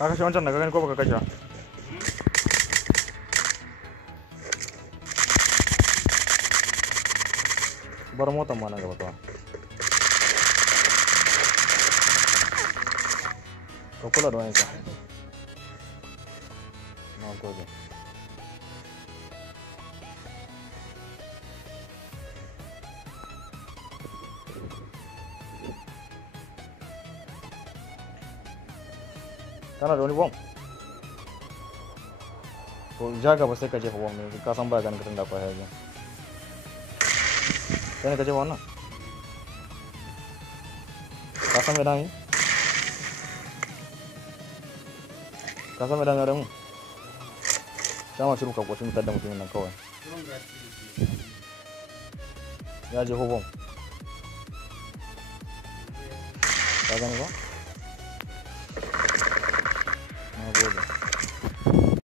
Ka kashe wancan da ka gani ko baka kashe? Bar motar ma nan gaba kawai. Ka kula da wayanka. Na gode. Kana da wani bom? To ja gaba sai ka jefa bom ne, ka san ba ganin ka tunda akwai hayaki. Kai ne ka jefa wannan? Ka san me dan yi? Ka san me dan yi? Dama shiru ka kwashin mutar da mutumin nan kawai. Ya jefa bom. Ka gani ba? Na gode.